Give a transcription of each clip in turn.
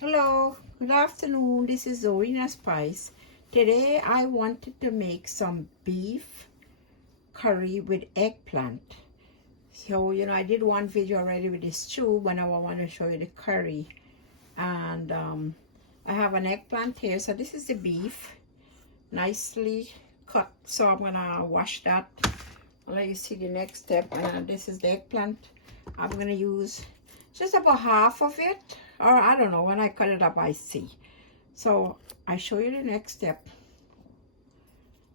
Hello, good afternoon. This is Zorina Spice. Today I wanted to make some beef curry with eggplant. So, I did one video already with the stew, but now I want to show you the curry. And I have an eggplant here. So this is the beef, nicely cut. So I'm going to wash that. I'll let you see the next step. And this is the eggplant. I'm going to use just about half of it, or I don't know, when I cut it up I see. So I show you the next step.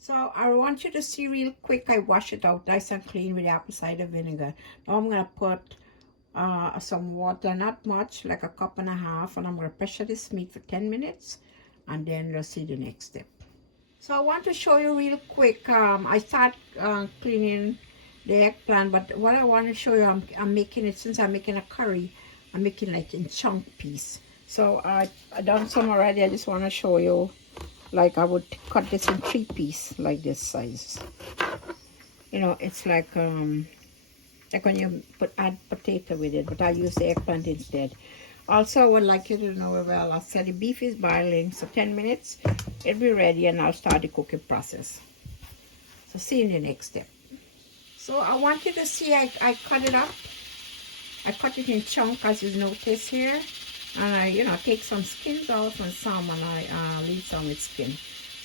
So I want you to see real quick, I wash it out nice and clean with apple cider vinegar. Now I'm going to put some water, not much, like a cup and a half, and I'm going to pressure this meat for 10 minutes, and then you'll see the next step. So I want to show you real quick, I start cleaning the eggplant, but what I want to show you, I'm making it, since I'm making a curry, I'm making like in chunk piece. So I done some already. I just want to show you, like I would cut this in 3 pieces, like this size. It's like when you add potato with it, but I use the eggplant instead. Also, I would like you to know, well, I said the beef is boiling, so 10 minutes, it'll be ready, and I'll start the cooking process. So see you in the next step. So I want you to see, I cut it up. I cut it in chunks, as you notice here. And I, take some skins out and some, and I leave some with skin.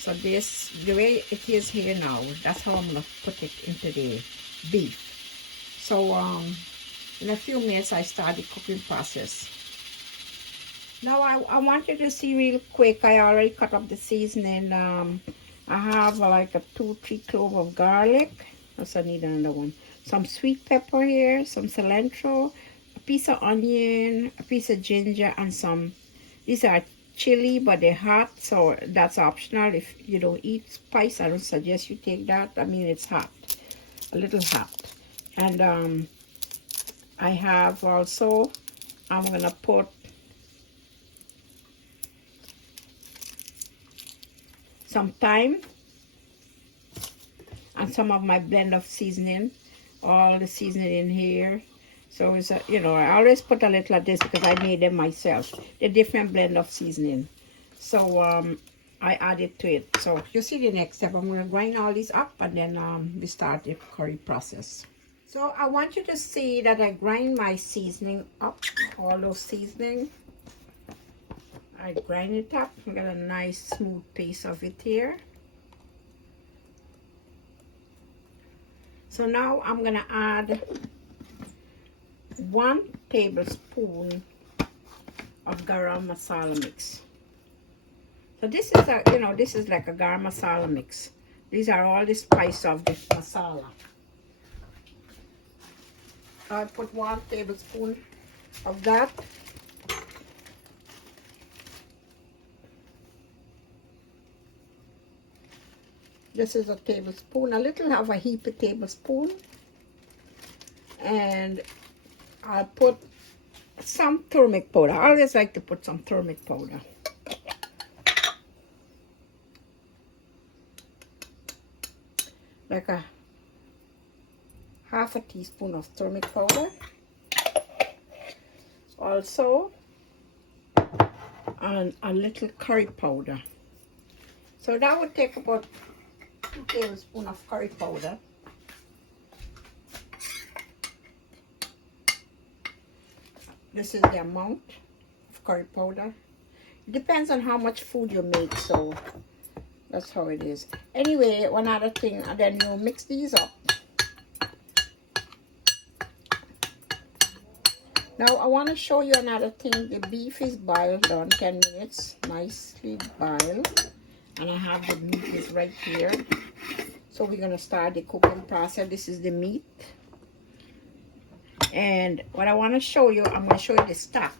So this, the way it is here now, that's how I'm going to put it into the beef. So in a few minutes, I start the cooking process. Now I want you to see real quick, I already cut up the seasoning. I have like a 2-3 cloves of garlic. Also, I need another one. Some sweet pepper here, some cilantro, a piece of onion, a piece of ginger, and some. These are chili, but they're hot, so that's optional. If you don't eat spice, I don't suggest you take that. I mean, it's hot, a little hot. And I have also, I'm gonna put some thyme and some of my blend of seasoning, all the seasoning in here. So it's I always put a little of this because I made them myself, the different blend of seasoning. So I add it to it. So you see the next step, I'm going to grind all these up, and then we start the curry process. So I want you to see that I grind my seasoning up, all those seasoning. I grind it up, I got a nice smooth paste of it here. So now I'm going to add 1 tablespoon of garam masala mix. So this is this is like a garam masala mix. These are all the spice of the masala. I put 1 tablespoon of that. This is a tablespoon, a little of a heap of tablespoon. And I'll put some turmeric powder. I always like to put some turmeric powder. Like a half a teaspoon of turmeric powder. Also, and a little curry powder. So that would take about 2 tablespoons of curry powder. This is the amount of curry powder. It depends on how much food you make, so that's how it is. Anyway, one other thing, and then you mix these up. Now I want to show you another thing. The beef is boiled down 10 minutes, nicely boiled. And I have the meat is right here. So we're gonna start the cooking process. This is the meat. And what I want to show you, I'm gonna show you the stock.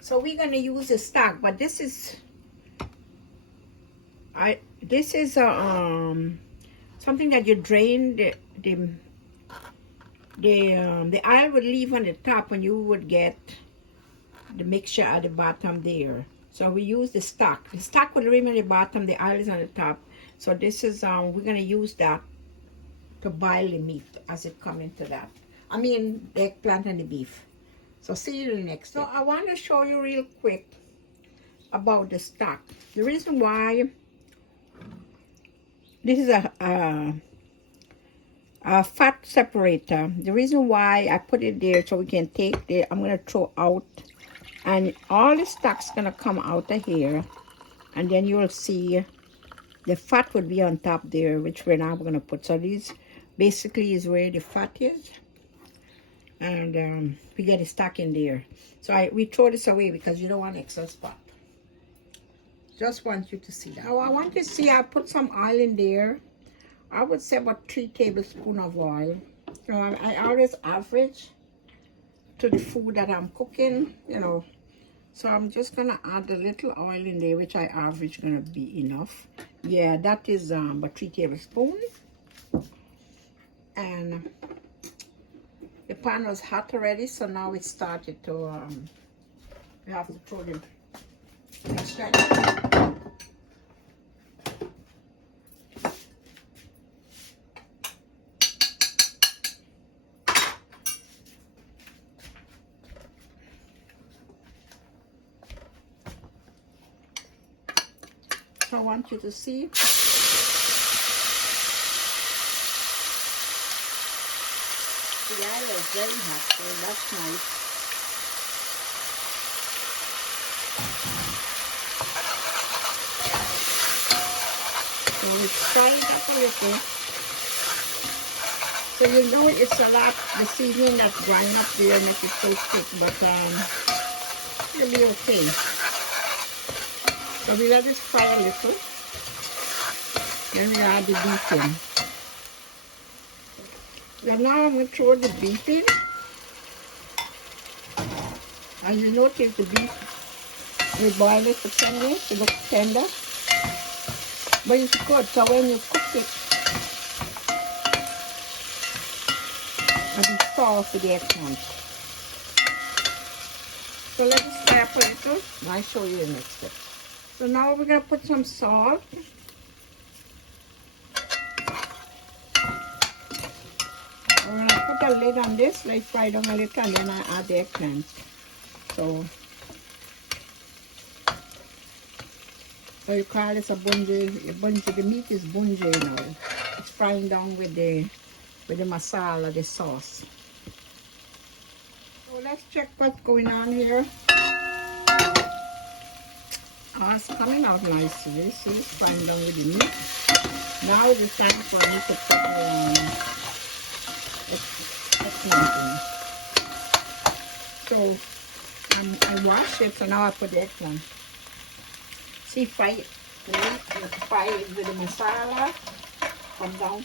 So we're gonna use the stock, but this is something that you drain the oil would leave on the top, and you would get the mixture at the bottom there. So we use the stock. The stock will remain at the bottom, the oil is on the top. So this is we're gonna use that to boil the meat as it come into that. I mean, the eggplant and the beef. So see you in the next step. So I want to show you real quick about the stock. The reason why this is a fat separator. The reason why I put it there so we can take the, I'm going to throw out, and all the stock's going to come out of here, and then you'll see the fat would be on top there, which we're now going to put. So these basically is where the fat is, and we get the stock in there. So we throw this away because you don't want excess fat. Just want you to see that. Now I want you to see I put some oil in there. I would say about 3 tablespoons of oil. You know, I always average to the food that I'm cooking, you know. So I'm just gonna add a little oil in there, which I average gonna be enough. Yeah, that is about 3 tablespoons. And the pan was hot already, so now it started to, we have to throw them. That's right. So I want you to see. The oil is very hot, so that's nice. So it's frying up a little. So you know it's a lot, the seasoning that's drying up there and make it so thick, but it'll be okay. So we let this fry a little. Then we add the beef in. Then now I'm going to throw the beef in. And you notice the beef, we boil it for 10 minutes, it looks tender. But it's good, so when you cook it, it'll be soft with the eggplant. So let it fry up a little, and I'll show you the next step. So now we're going to put some salt. We're going to put a lid on this, let it fry down a little, and then I add the eggplant. So you call this a bungee. The meat is bungee now. It's frying down with the masala, the sauce. So let's check what's going on here. Oh, it's coming out nicely. See, it's frying down with the meat. Now it's time for me to put the eggplant in. So I washed it, so now I put the eggplant. See, fry it. Fry it with the masala. Come down.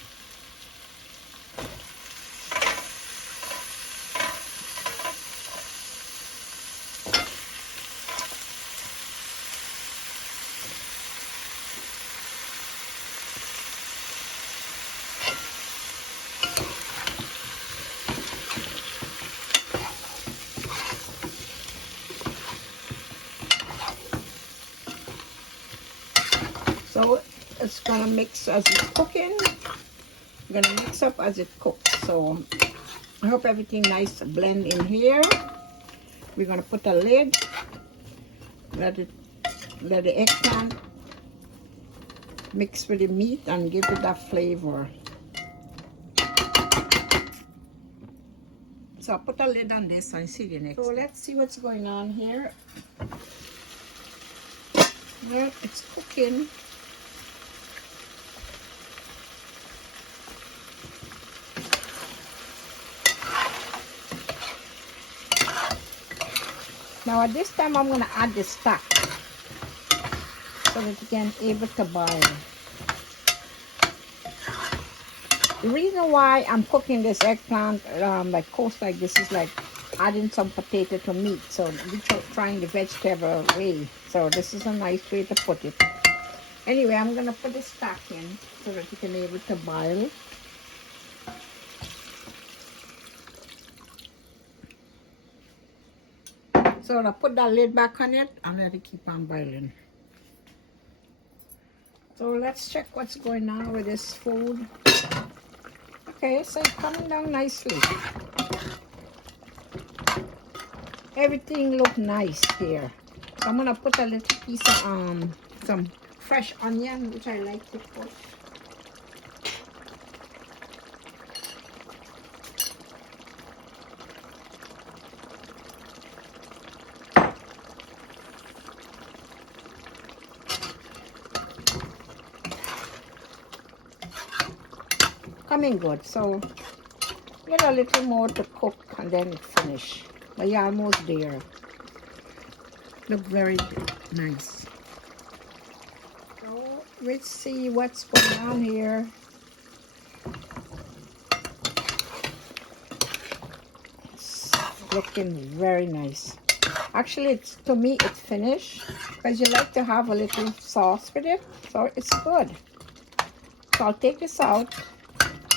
So it's gonna mix as it's cooking. I'm gonna mix up as it cooks. So I hope everything nice blend in here. We're gonna put a lid. Let the eggplant mix with the meat and give it that flavor. So I'll put a lid on this and see the next. So let's see what's going on here. Well, it's cooking. Now at this time I'm going to add the stock so that you can able to boil. The reason why I'm cooking this eggplant like coarse like this is like adding some potato to meat. So we're trying the vegetable way. So this is a nice way to put it. Anyway, I'm going to put the stock in so that you can able to boil. So I'll put that lid back on it and let it keep on boiling. So let's check what's going on with this food. Okay, so it's coming down nicely. Everything look nice here. So I'm gonna put a little piece of some fresh onion, which I like to put. Coming good. So get a little more to cook and then it's finished. But you're almost there. Look very nice. So let's see what's going on here. It's looking very nice. Actually, it's, to me, it's finished because you like to have a little sauce with it. So it's good. So I'll take this out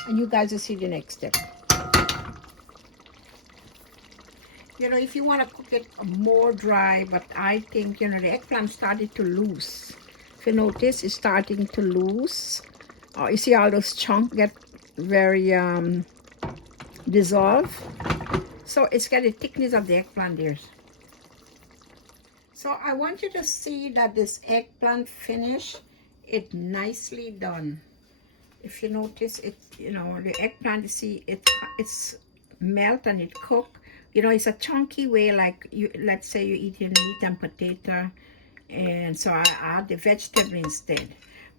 and you guys will see the next step. You know, if you want to cook it more dry, but I think, you know, the eggplant started to loose. If you notice, it's starting to loose. You see all those chunks get very dissolved. So it's got the thickness of the eggplant there. So I want you to see that this eggplant finish, it nicely done. If you notice it, you know, the eggplant, you see it's melt and it cook. You know, it's a chunky way, like you, let's say you're eating meat and potato, and so I add the vegetable instead.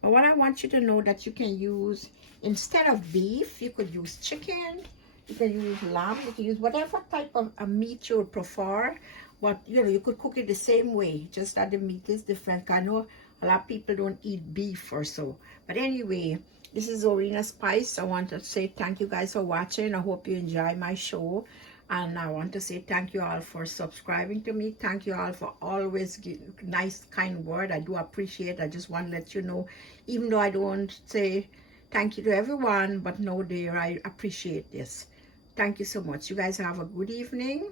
But what I want you to know that you can use, instead of beef, you could use chicken, you can use lamb, you can use whatever type of meat you would prefer. But you know, you could cook it the same way, just that the meat is different. I know a lot of people don't eat beef or so. But anyway, this is Zorina Spice. I want to say thank you guys for watching. I hope you enjoy my show. And I want to say thank you all for subscribing to me. Thank you all for always giving nice, kind word. I do appreciate. I just want to let you know, even though I don't say thank you to everyone, but no, dear, I appreciate this. Thank you so much. You guys have a good evening.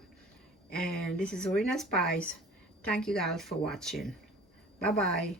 And this is Zorina Spice. Thank you guys for watching. Bye-bye.